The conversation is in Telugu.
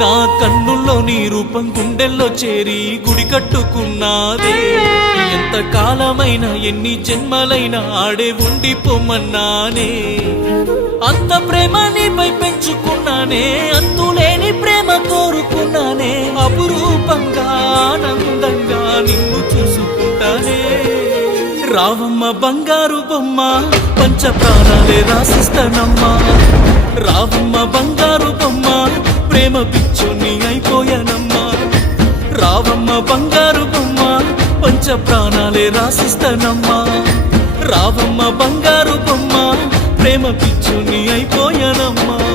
నా కన్నుల్లో నీ రూపం గుండెల్లో చేరి గుడి కట్టుకున్నాదే. ఎంత కాలమైనా ఎన్ని జన్మలైనా ఆడే ఉండిపోమన్నానే. అంత ప్రేమ నీపై పెంచుకున్నానే, అంతులేని ప్రేమ కోరుకున్నానే. అపురూపంగా ఆనందంగా నిన్ను చూసుకుంటానే. రావమ్మ బంగారు బొమ్మ, పంచ ప్రాణాలే రాసిస్తానమ్మా. రావమ్మ బంగారు బొమ్మ, ప్రేమ పిచ్చోని అయిపోయానమ్మా. రావమ్మ బంగారు బొమ్మ, పంచ ప్రాణాలే రాసిస్తానమ్మా. రావమ్మ బంగారు బొమ్మ, ప్రేమ పిచ్చోని అయిపోయానమ్మా.